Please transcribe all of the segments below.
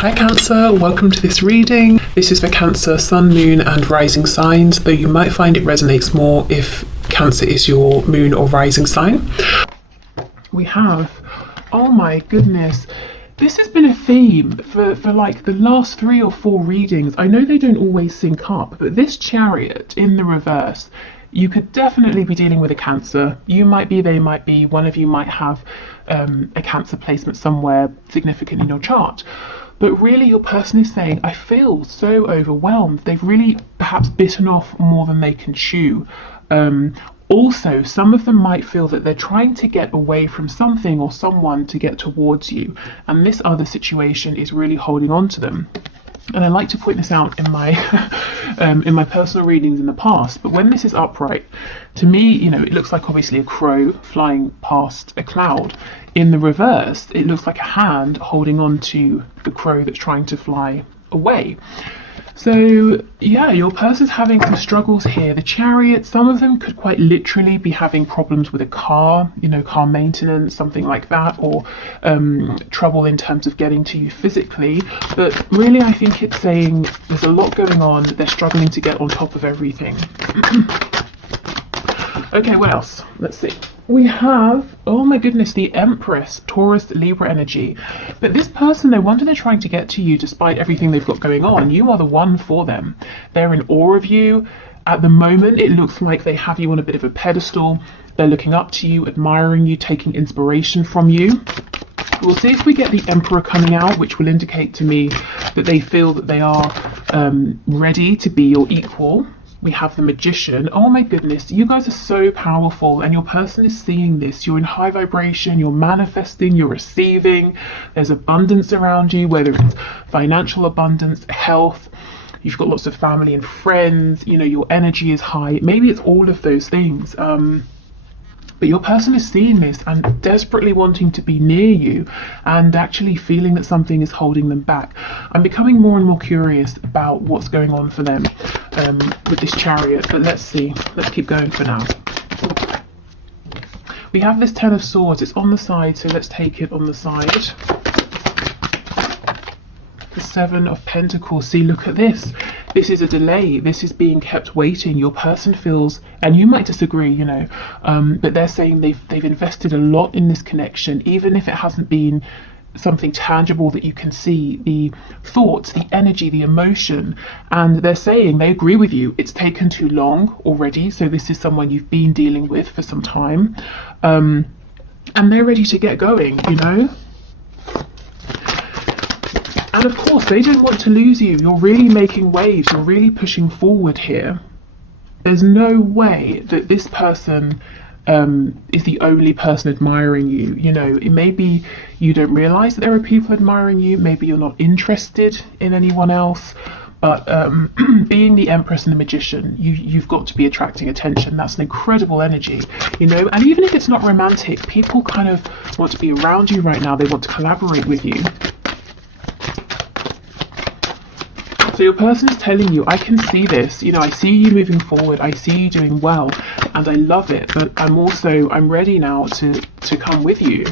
Hi Cancer, welcome to this reading. This is for Cancer, Sun, Moon and Rising signs, though you might find it resonates more if Cancer is your Moon or Rising sign. We have, oh my goodness, this has been a theme for like the last 3 or 4 readings. I know they don't always sync up, but this Chariot in the reverse, you could definitely be dealing with a Cancer. You might be, they might be, one of you might have a Cancer placement somewhere significant in your chart. But really your person is saying, I feel so overwhelmed. They've really perhaps bitten off more than they can chew. Also, some of them might feel that they're trying to get away from something or someone to get towards you. And this other situation is really holding on to them. And I like to point this out in my in my personal readings in the past, but when this is upright, to me, you know, it looks like obviously a crow flying past a cloud. In the reverse, it looks like a hand holding on to the crow that's trying to fly away. So yeah, your person's having some struggles here. The Chariot, some of them could quite literally be having problems with a car, you know, car maintenance, something like that, or trouble in terms of getting to you physically. But really, I think it's saying there's a lot going on. They're struggling to get on top of everything. Okay, what else? Let's see. We have, oh my goodness, the Empress, Taurus, Libra energy. But this person, they're wanting to trying to get to you despite everything they've got going on. You are the one for them. They're in awe of you. At the moment, it looks like they have you on a bit of a pedestal. They're looking up to you, admiring you, taking inspiration from you. We'll see if we get the Emperor coming out, which will indicate to me that they feel that they are ready to be your equal. We have the Magician. Oh my goodness, you guys are so powerful and your person is seeing this. You're in high vibration, you're manifesting, you're receiving. There's abundance around you, whether it's financial abundance, health, you've got lots of family and friends, you know, your energy is high. Maybe it's all of those things. But your person is seeing this and desperately wanting to be near you and actually feeling that something is holding them back. I'm becoming more and more curious about what's going on for them with this Chariot, but let's see. Let's keep going for now. We have this Ten of Swords. It's on the side, so let's take it on the side. The Seven of Pentacles. See, look at this. This is a delay. This is being kept waiting. Your person feels, and you might disagree, you know, but they're saying they've invested a lot in this connection, even if it hasn't been something tangible that you can see, the thoughts, the energy, the emotion, and they're saying they agree with you. It's taken too long already, so this is someone you've been dealing with for some time, and they're ready to get going, you know. And of course, they don't want to lose you. You're really making waves. You're really pushing forward here. There's no way that this person is the only person admiring you. You know, it may be you don't realize that there are people admiring you. Maybe you're not interested in anyone else. But being the Empress and the Magician, you've got to be attracting attention. That's an incredible energy, you know. And even if it's not romantic, people kind of want to be around you right now. They want to collaborate with you. So your person is telling you, I can see this, you know, I see you moving forward, I see you doing well, and I love it, but I'm ready now to come with you.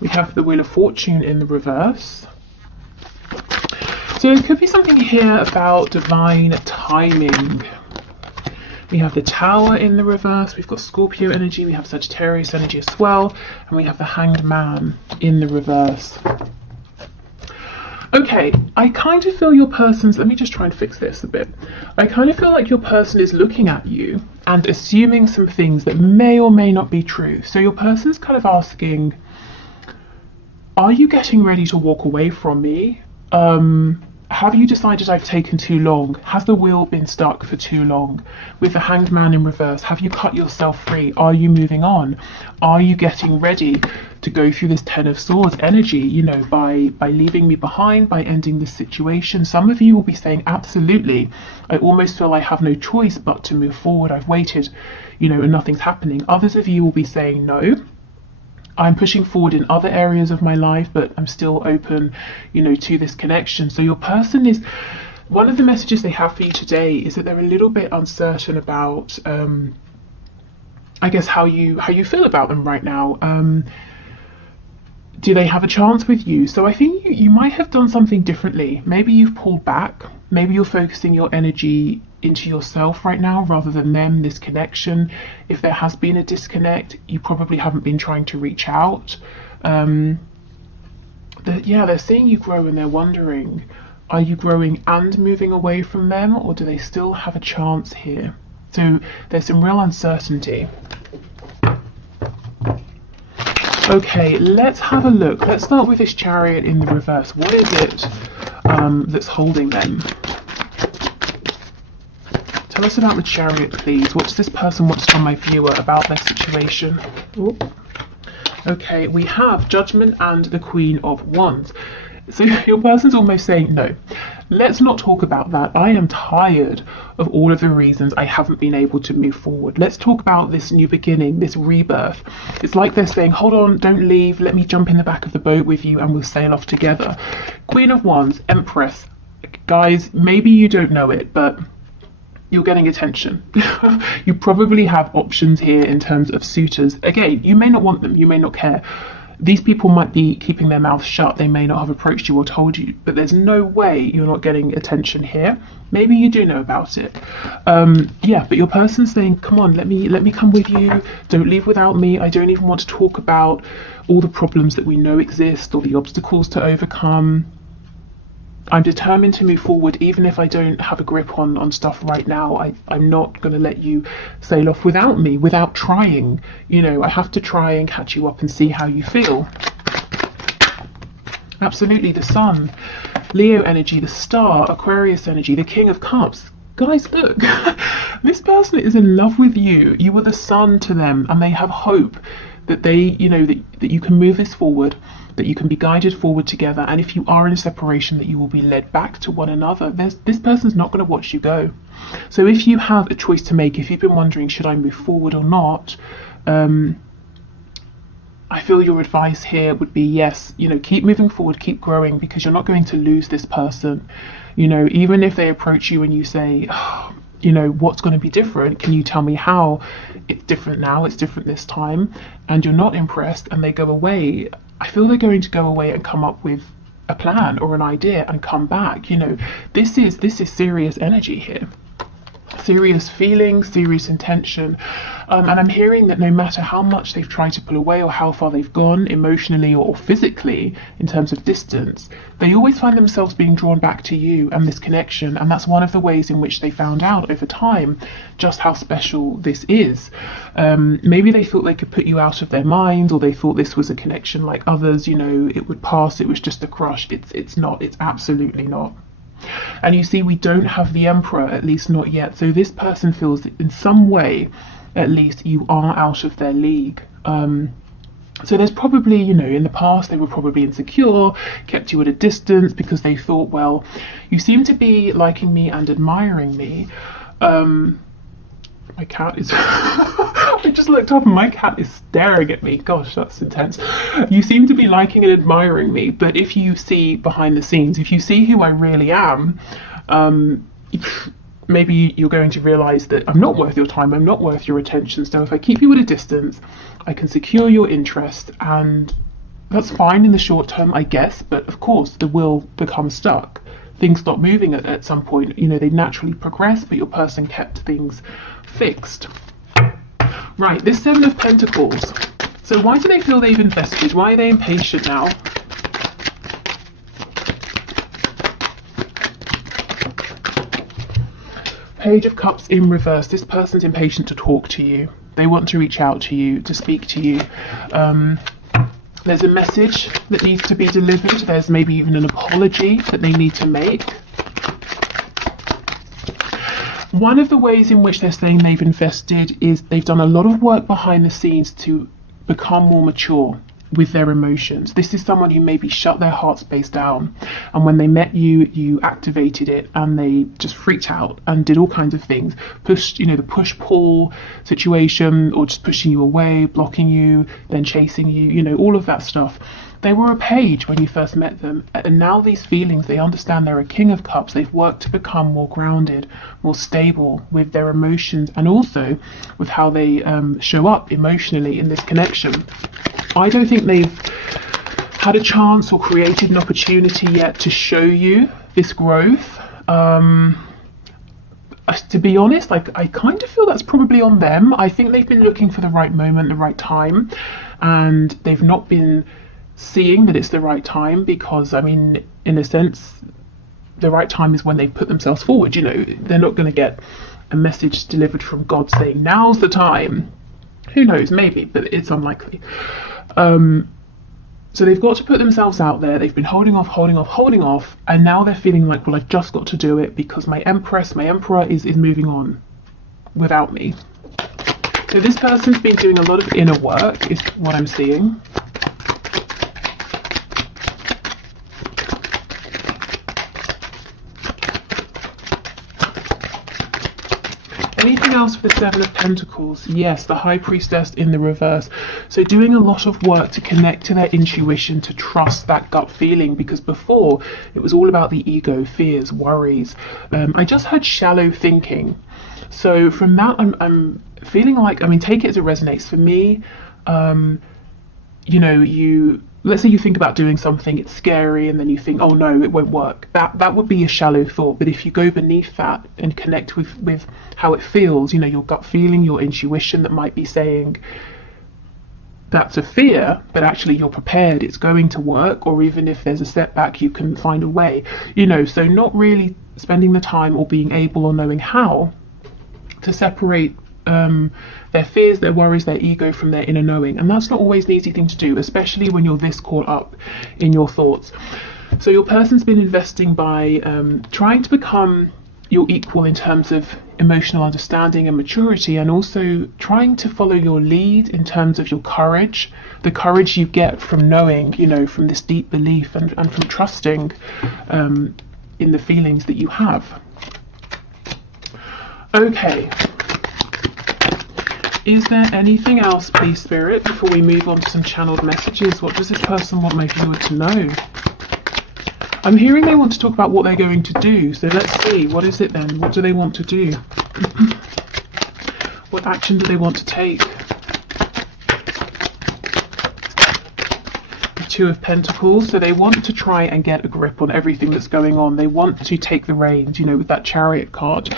We have the Wheel of Fortune in the reverse. So it could be something here about divine timing. We have the Tower in the reverse, we've got Scorpio energy, we have Sagittarius energy as well, and we have the Hanged Man in the reverse. Okay, I kind of feel your person's, let me just try and fix this a bit. I kind of feel like your person is looking at you and assuming some things that may or may not be true. So your person's kind of asking, are you getting ready to walk away from me? Have you decided I've taken too long? Has the wheel been stuck for too long? With the Hanged Man in reverse, have you cut yourself free? Are you moving on? Are you getting ready to go through this Ten of Swords energy, you know, by leaving me behind, by ending this situation? Some of you will be saying, absolutely. I almost feel I have no choice but to move forward. I've waited, you know, and nothing's happening. Others of you will be saying, no. I'm pushing forward in other areas of my life, but I'm still open, you know, to this connection. So your person is, one of the messages they have for you today is that they're a little bit uncertain about, I guess, how you feel about them right now. Do they have a chance with you? So I think you might have done something differently. Maybe you've pulled back. Maybe you're focusing your energy into yourself right now rather than them, this connection. If there has been a disconnect, you probably haven't been trying to reach out. They're seeing you grow and they're wondering, are you growing and moving away from them, or do they still have a chance here? So there's some real uncertainty. Okay, let's have a look. Let's start with this Chariot in the reverse. What is it that's holding them? Tell us about the Chariot, please. What does this person want to tell my viewer about their situation? Ooh. Okay, we have Judgment and the Queen of Wands. So your person's almost saying, no, let's not talk about that. I am tired of all of the reasons I haven't been able to move forward. Let's talk about this new beginning, this rebirth. It's like they're saying, hold on, don't leave. Let me jump in the back of the boat with you and we'll sail off together. Queen of Wands, Empress. Guys, maybe you don't know it, but you're getting attention. You probably have options here in terms of suitors. Again, you may not want them, you may not care. These people might be keeping their mouths shut, they may not have approached you or told you, but there's no way you're not getting attention here. Maybe you do know about it. But your person's saying, come on, let me come with you, don't leave without me. I don't even want to talk about all the problems that we know exist or the obstacles to overcome. I'm determined to move forward even if I don't have a grip on stuff right now. I'm not going to let you sail off without me, without trying. You know, I have to try and catch you up and see how you feel. Absolutely, the Sun, Leo energy, the Star, Aquarius energy, the King of Cups. Guys, look, this person is in love with you. You were the sun to them and they have hope that they, you know, that you can move this forward, that you can be guided forward together, and if you are in a separation, that you will be led back to one another. This person's not going to watch you go. So if you have a choice to make, if you've been wondering, should I move forward or not, I feel your advice here would be yes, you know, keep moving forward, keep growing, because you're not going to lose this person. You know, even if they approach you and you say, oh, you know, what's going to be different? Can you tell me how it's different now? It's different this time, and you're not impressed and they go away. I feel they're going to go away and come up with a plan or an idea and come back. You know, this is serious energy here. Serious feelings, serious intention, and I'm hearing that no matter how much they've tried to pull away or how far they've gone emotionally or physically in terms of distance, they always find themselves being drawn back to you and this connection, and that's one of the ways in which they found out over time just how special this is. Maybe they thought they could put you out of their mind, or they thought this was a connection like others, you know, it would pass, it was just a crush. It's not, it's absolutely not. And you see, we don't have the Emperor, at least not yet. So this person feels that in some way, at least, you are out of their league. So there's probably, you know, in the past, they were probably insecure, kept you at a distance because they thought, well, you seem to be liking me and admiring me. My cat is... I just looked up and my cat is staring at me. Gosh, that's intense. You seem to be liking and admiring me, but if you see behind the scenes, if you see who I really am, maybe you're going to realise that I'm not worth your time, I'm not worth your attention. So if I keep you at a distance, I can secure your interest, and that's fine in the short term, I guess, but of course the will becomes stuck. Things stop moving at some point. You know, they naturally progress, but your person kept things fixed. Right, this Seven of Pentacles. So why do they feel they've invested? Why are they impatient now? Page of Cups in reverse. This person's impatient to talk to you. They want to reach out to you, to speak to you. There's a message that needs to be delivered. There's maybe even an apology that they need to make. One of the ways in which they're saying they've invested is they've done a lot of work behind the scenes to become more mature with their emotions. This is someone who maybe shut their heart space down, and when they met you, you activated it and they just freaked out and did all kinds of things. Pushed, you know, the push-pull situation, or just pushing you away, blocking you, then chasing you, you know, all of that stuff. They were a page when you first met them, and now these feelings, they understand they're a King of Cups. They've worked to become more grounded, more stable with their emotions, and also with how they show up emotionally in this connection. I don't think they've had a chance or created an opportunity yet to show you this growth. To be honest, I kind of feel that's probably on them. I think they've been looking for the right moment, the right time, and they've not been seeing that it's the right time, because I mean, in a sense, the right time is when they put themselves forward. You know, they're not going to get a message delivered from God saying now's the time. Who knows, maybe, but it's unlikely. So they've got to put themselves out there. They've been holding off, and now they're feeling like, well, I've just got to do it because my emperor is moving on without me. So this person's been doing a lot of inner work, is what I'm seeing. Anything else with the Seven of Pentacles? Yes, the High Priestess in the reverse. So doing a lot of work to connect to their intuition, to trust that gut feeling, because before it was all about the ego, fears, worries. I just heard shallow thinking. So from that, I'm feeling like, I mean, take it as it resonates. For me, you know, let's say you think about doing something, it's scary, and then you think, oh no, it won't work. That would be a shallow thought. But if you go beneath that and connect with how it feels, you know, your gut feeling, your intuition that might be saying that's a fear, but actually you're prepared, it's going to work, or even if there's a setback, you can find a way, you know. So not really spending the time or being able or knowing how to separate their fears, their worries, their ego from their inner knowing. And that's not always an easy thing to do, especially when you're this caught up in your thoughts. So your person's been investing by trying to become your equal in terms of emotional understanding and maturity, and also trying to follow your lead in terms of your courage, the courage you get from knowing, you know, from this deep belief and from trusting in the feelings that you have. Okay. Is there anything else, please, Spirit, before we move on to some channeled messages? What does this person want my viewer to know? I'm hearing they want to talk about what they're going to do. So let's see. What is it then? What do they want to do? What action do they want to take? The Two of Pentacles. So they want to try and get a grip on everything that's going on. They want to take the reins, you know, with that Chariot card.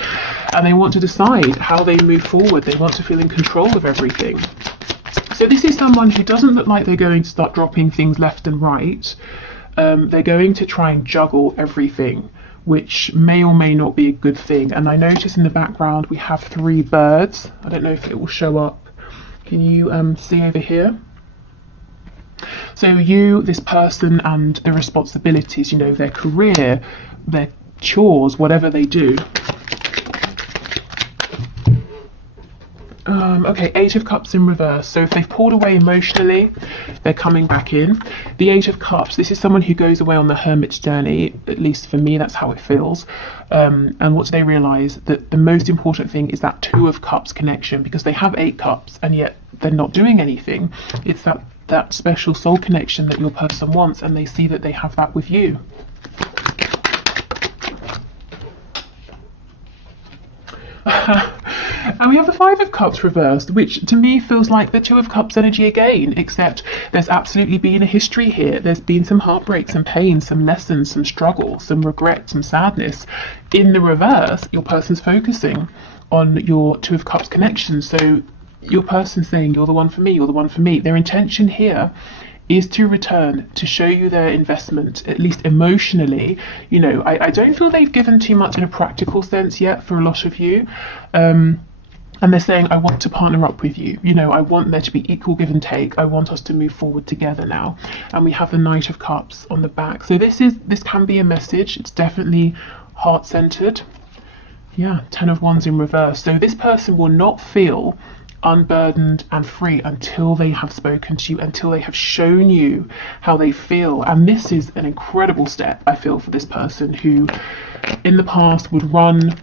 And they want to decide how they move forward. They want to feel in control of everything. So this is someone who doesn't look like they're going to start dropping things left and right. They're going to try and juggle everything, which may or may not be a good thing. And I notice in the background we have 3 birds. I don't know if it will show up. Can you see over here? So you, this person, and the responsibilities, you know, their career, their chores, whatever they do. Okay, 8 of Cups in reverse. So if they've pulled away emotionally, they're coming back in. The 8 of Cups, this is someone who goes away on the hermit's journey. At least for me, that's how it feels. And what do they realise? That the most important thing is that 2 of Cups connection, because they have 8 cups and yet they're not doing anything. It's that special soul connection that your person wants, and they see that they have that with you. And we have the 5 of Cups reversed, which to me feels like the 2 of Cups energy again, except there's absolutely been a history here. There's been some heartbreak, some pain, some lessons, some struggle, some regret, some sadness. In the reverse, your person's focusing on your 2 of Cups connection. So your person's saying, you're the one for me, you're the one for me. Their intention here is to return, to show you their investment, at least emotionally. You know, I don't feel they've given too much in a practical sense yet for a lot of you. And they're saying, I want to partner up with you. You know, I want there to be equal give and take. I want us to move forward together now. And we have the Knight of Cups on the back. So this can be a message. It's definitely heart-centered. Yeah, 10 of Wands in reverse. So this person will not feel unburdened and free until they have spoken to you, until they have shown you how they feel. And this is an incredible step, I feel, for this person who in the past would run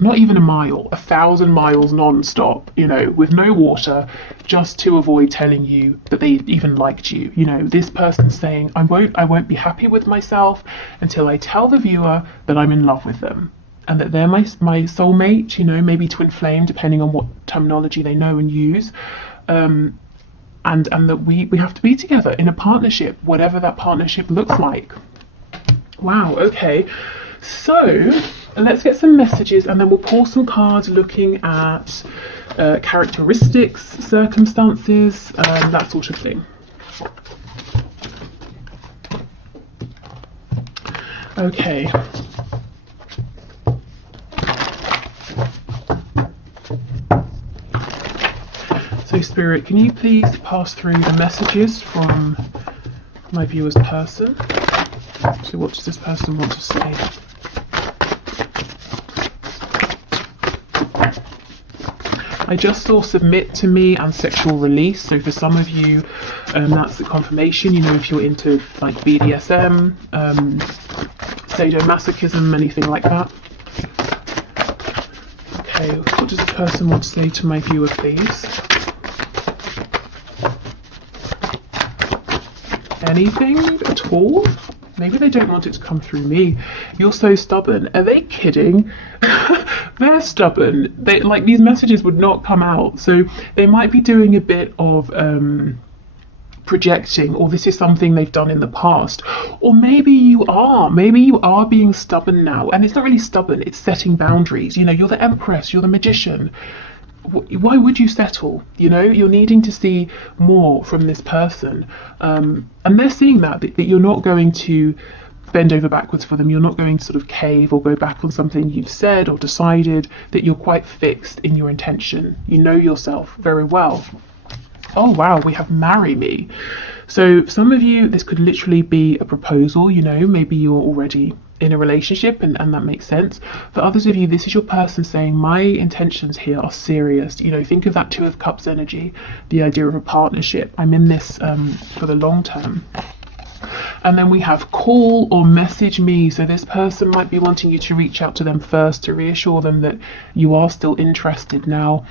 not even a mile, 1,000 miles non-stop, you know, with no water, just to avoid telling you that they even liked you. You know, this person's saying, I won't be happy with myself until I tell the viewer that I'm in love with them, and that they're my soulmate, you know, maybe twin flame, depending on what terminology they know and use. and that we have to be together in a partnership, whatever that partnership looks like. Wow, okay. So let's get some messages, and then we'll pull some cards looking at characteristics, circumstances, that sort of thing. Okay. So Spirit, can you please pass through the messages from my viewer's person? So what does this person want to say? I just saw submit to me and sexual release. So for some of you, that's the confirmation. You know, if you're into like BDSM, sadomasochism, anything like that. Okay, what does this person want to say to my viewer, please? Anything at all? Maybe they don't want it to come through me. You're so stubborn. Are they kidding? They're stubborn. They, like, these messages would not come out. So they might be doing a bit of projecting, or this is something they've done in the past. Or maybe you are being stubborn now. And it's not really stubborn, it's setting boundaries. You know, you're the Empress, you're the Magician. Why would you settle? You know, you're needing to see more from this person, and they're seeing that you're not going to bend over backwards for them. You're not going to sort of cave or go back on something you've said or decided, that you're quite fixed in your intention. You know yourself very well. Oh wow, we have marry me. So some of you, this could literally be a proposal. You know, maybe you're already in a relationship and that makes sense. For others of you, this is your person saying, my intentions here are serious. You know, think of that Two of Cups energy, the idea of a partnership. I'm in this for the long term. And then we have call or message me. So this person might be wanting you to reach out to them first to reassure them that you are still interested. Now,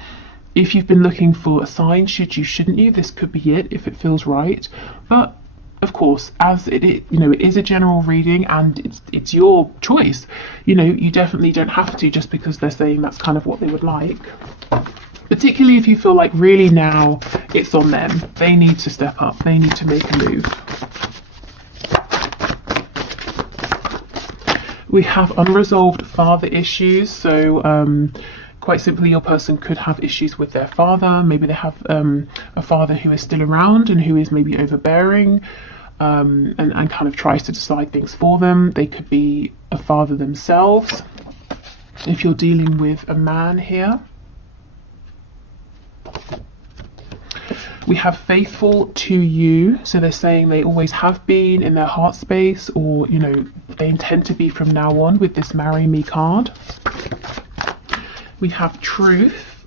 if you've been looking for a sign, shouldn't you, this could be it if it feels right. But of course, as it is a general reading and it's your choice. You know, you definitely don't have to just because they're saying that's kind of what they would like. Particularly if you feel like really now it's on them. They need to step up. They need to make a move. We have unresolved father issues. So quite simply, your person could have issues with their father. Maybe they have a father who is still around and who is maybe overbearing, and kind of tries to decide things for them. They could be a father themselves. If you're dealing with a man here. We have faithful to you. So they're saying they always have been in their heart space, or, you know, they intend to be from now on with this marry me card. We have truth.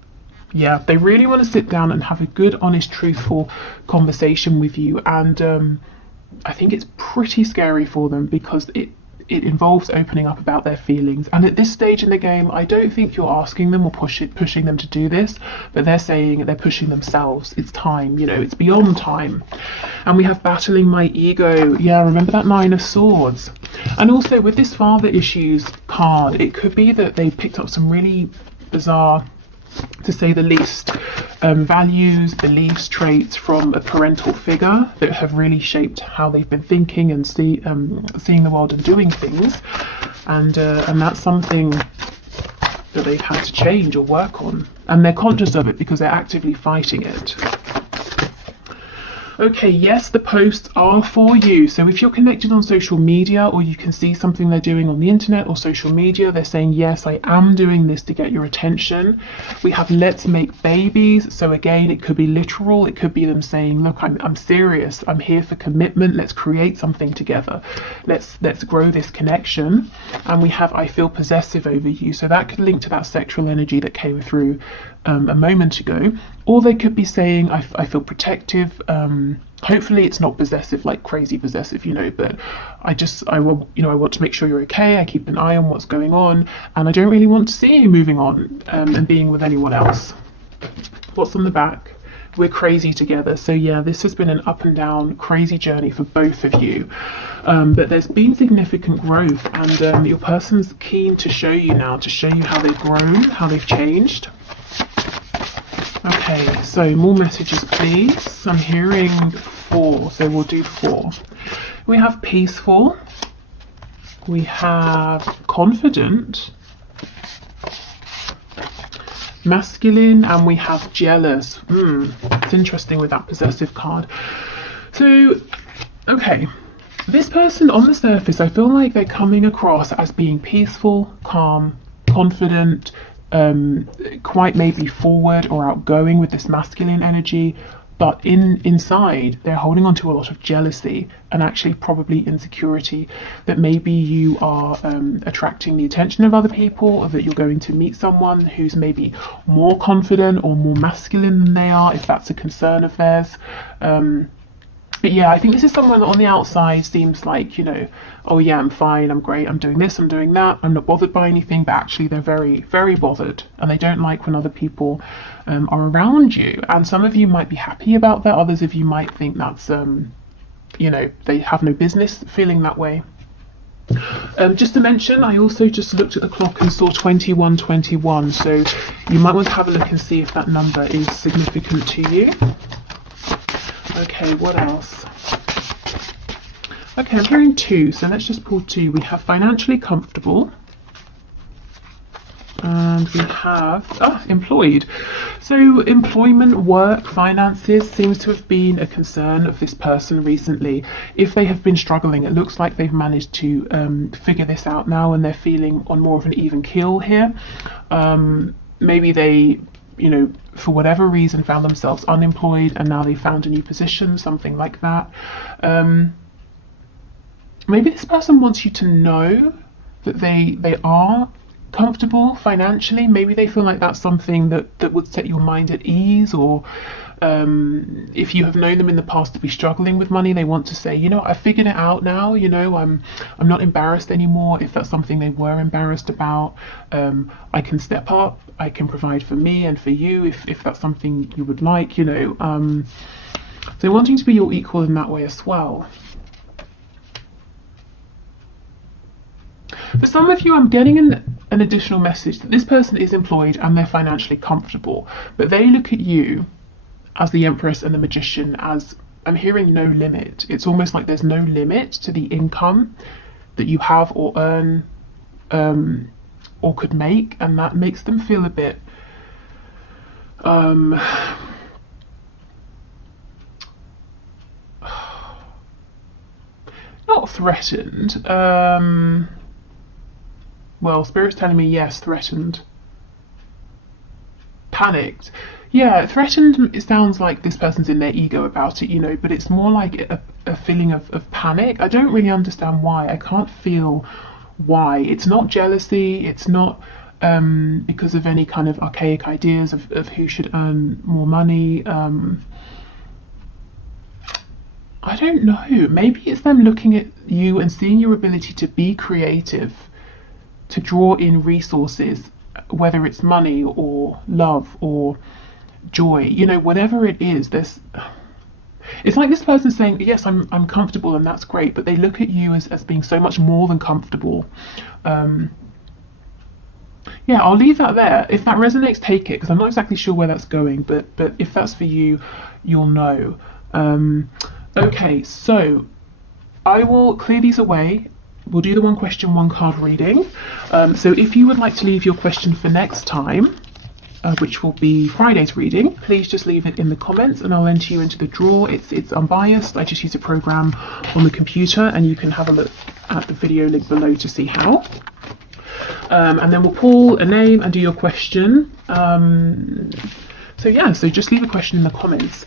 Yeah, they really want to sit down and have a good, honest, truthful conversation with you. And I think it's pretty scary for them because it involves opening up about their feelings. And at this stage in the game, I don't think you're asking them or pushing them to do this, but they're saying they're pushing themselves. It's time, you know, it's beyond time. And we have battling my ego. Yeah, remember that Nine of Swords. And also with this father issues card, it could be that they picked up some really bizarre, to say the least, values, beliefs, traits from a parental figure that have really shaped how they've been thinking and seeing the world and doing things, and that's something that they've had to change or work on, and they're conscious of it because they're actively fighting it. Okay, yes, the posts are for you. So if you're connected on social media, or you can see something they're doing on the internet or social media, they're saying, yes, I am doing this to get your attention. We have let's make babies. So again, it could be literal. It could be them saying, look, I'm serious. I'm here for commitment. Let's create something together. Let's grow this connection. And we have I feel possessive over you. So that could link to that sexual energy that came through a moment ago. Or they could be saying I feel protective. Hopefully it's not possessive, like crazy possessive, you know, but I want to make sure you're okay. I keep an eye on what's going on, and I don't really want to see you moving on and being with anyone else. What's on the back? We're crazy together. So yeah, this has been an up and down crazy journey for both of you, but there's been significant growth, and your person's keen to show you now, to show you how they've grown, how they've changed. Okay, so more messages, please. I'm hearing 4, so we'll do 4. We have peaceful. We have confident, masculine, and we have jealous. It's interesting with that possessive card. So, okay, this person on the surface, I feel like they're coming across as being peaceful, calm, confident, quite maybe forward or outgoing with this masculine energy, but inside they're holding on to a lot of jealousy and actually probably insecurity that maybe you are attracting the attention of other people, or that you're going to meet someone who's maybe more confident or more masculine than they are, if that's a concern of theirs. But yeah, I think this is someone that on the outside seems like, you know, oh yeah, I'm fine, I'm great, I'm doing this, I'm doing that, I'm not bothered by anything, but actually they're very, very bothered, and they don't like when other people are around you. And some of you might be happy about that, others of you might think that's, you know, they have no business feeling that way. Just to mention, I also just looked at the clock and saw 2121, so you might want to have a look and see if that number is significant to you. Okay, what else? Okay, I'm hearing 2, so let's just pull 2. We have financially comfortable, and we have employed. So employment, work, finances seems to have been a concern of this person recently. If they have been struggling, it looks like they've managed to figure this out now, and they're feeling on more of an even keel here. Maybe they, you know, for whatever reason found themselves unemployed and now they found a new position, something like that. Maybe this person wants you to know that they are comfortable financially. Maybe they feel like that's something that would set your mind at ease, or if you have known them in the past to be struggling with money, they want to say, you know, I figured it out now, you know, I'm not embarrassed anymore. If that's something they were embarrassed about, I can step up, I can provide for me and for you if that's something you would like, you know. So wanting to be your equal in that way as well. For some of you, I'm getting an additional message that this person is employed and they're financially comfortable, but they look at you as the Empress and the Magician as, I'm hearing no limit. It's almost like there's no limit to the income that you have or earn or could make, and that makes them feel a bit not threatened. Well, Spirit's telling me yes, threatened. Panicked. Yeah, threatened, it sounds like this person's in their ego about it, you know, but it's more like a feeling of panic. I don't really understand why. I can't feel why. It's not jealousy, it's not because of any kind of archaic ideas of who should earn more money. I don't know. Maybe it's them looking at you and seeing your ability to be creative, to draw in resources, whether it's money or love or joy, you know, whatever it is. It's like this person saying, yes, I'm comfortable and that's great, but they look at you as being so much more than comfortable. Yeah, I'll leave that there. If that resonates, take it, because I'm not exactly sure where that's going, but if that's for you, you'll know. Okay, so I will clear these away. We'll do the 1 question, 1 card reading. So if you would like to leave your question for next time, which will be Friday's reading, please just leave it in the comments and I'll enter you into the draw. It's unbiased. I just use a program on the computer, and you can have a look at the video link below to see how. And then we'll pull a name and do your question. So yeah, so just leave a question in the comments.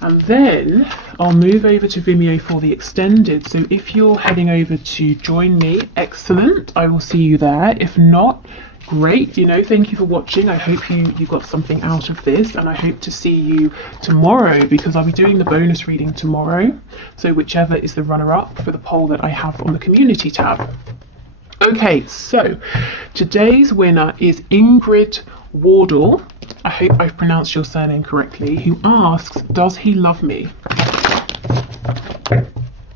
And then I'll move over to Vimeo for the extended. So if you're heading over to join me, excellent, I will see you there. If not, great, you know, thank you for watching. I hope you got something out of this, and I hope to see you tomorrow, because I'll be doing the bonus reading tomorrow. So whichever is the runner-up for the poll that I have on the community tab. Okay, so today's winner is Ingrid Wardle. I hope I've pronounced your surname correctly, who asks, does he love me?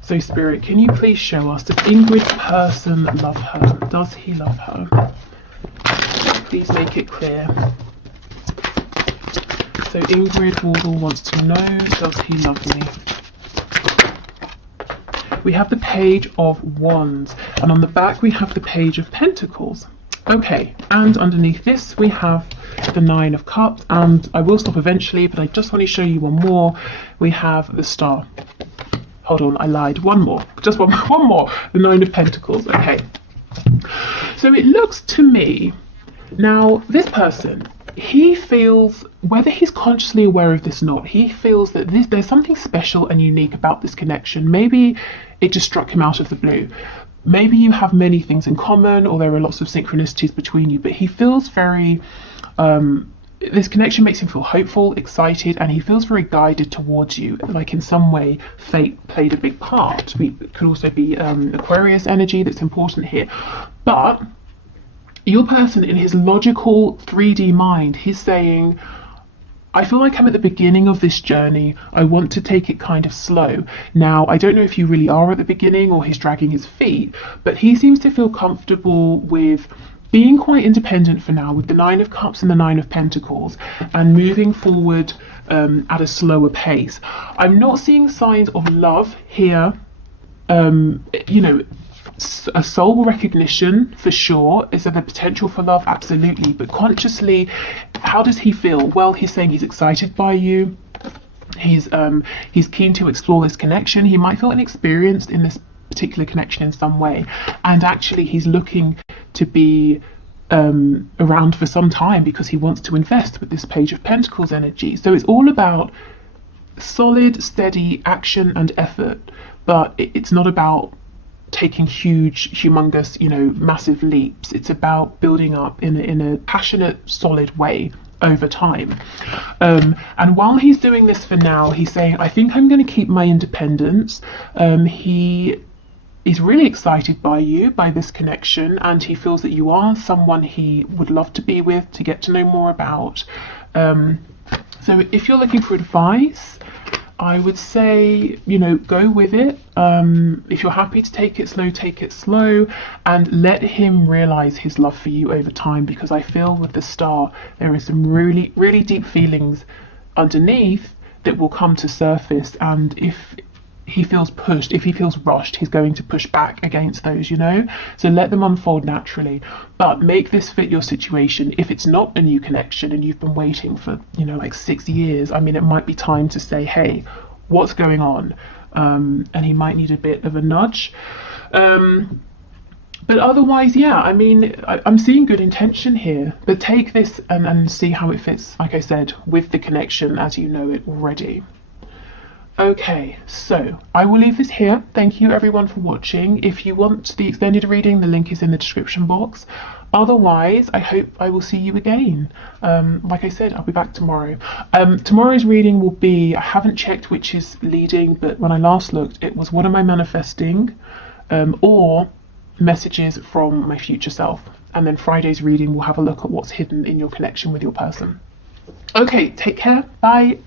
So Spirit, can you please show us, does Ingrid's person love her? Does he love her? Please make it clear. So Ingrid Wardle wants to know, does he love me? We have the Page of Wands, and on the back we have the Page of Pentacles. Okay, and underneath this we have the Nine of Cups, and I will stop eventually, but I just want to show you one more. We have the Star. Hold on, I lied. One more. Just one more. The Nine of Pentacles. Okay. So it looks to me, now this person, he feels, whether he's consciously aware of this or not, he feels that there's something special and unique about this connection. Maybe it just struck him out of the blue. Maybe you have many things in common, or there are lots of synchronicities between you, but he feels very, this connection makes him feel hopeful, excited, and he feels very guided towards you. Like in some way, fate played a big part. It could also be Aquarius energy that's important here. But your person, in his logical 3D mind, he's saying, I feel like I'm at the beginning of this journey. I want to take it kind of slow. Now, I don't know if you really are at the beginning or he's dragging his feet, but he seems to feel comfortable with being quite independent for now, with the Nine of Cups and the Nine of Pentacles, and moving forward at a slower pace. I'm not seeing signs of love here. You know, a soul recognition for sure. Is there the potential for love? Absolutely. But consciously, how does he feel? Well, he's saying he's excited by you. He's keen to explore this connection. He might feel inexperienced in this particular connection in some way, and actually he's looking to be around for some time because he wants to invest with this Page of Pentacles energy. So it's all about solid, steady action and effort, but it's not about taking huge, humongous, you know, massive leaps. It's about building up in a passionate, solid way over time. And while he's doing this for now, he's saying, I think I'm going to keep my independence. He is really excited by you, by this connection, and he feels that you are someone he would love to be with, to get to know more about. So if you're looking for advice, I would say, you know, go with it. If you're happy to take it slow, and let him realize his love for you over time, because I feel with the Star, there is some really, really deep feelings underneath that will come to surface. And if he feels pushed, if he feels rushed, he's going to push back against those, you know. So let them unfold naturally, but make this fit your situation. If it's not a new connection and you've been waiting for, you know, like 6 years, I mean, it might be time to say, hey, what's going on? And he might need a bit of a nudge. But otherwise, yeah, I mean, I'm seeing good intention here, but take this and see how it fits, like I said, with the connection as you know it already. Okay, so I will leave this here. Thank you everyone for watching. If you want the extended reading, the link is in the description box. Otherwise, I hope I will see you again. Like I said, I'll be back tomorrow. Tomorrow's reading will be, I haven't checked which is leading, but when I last looked, it was what am I manifesting, or messages from my future self. And then Friday's reading will have a look at what's hidden in your connection with your person. Okay, take care. Bye.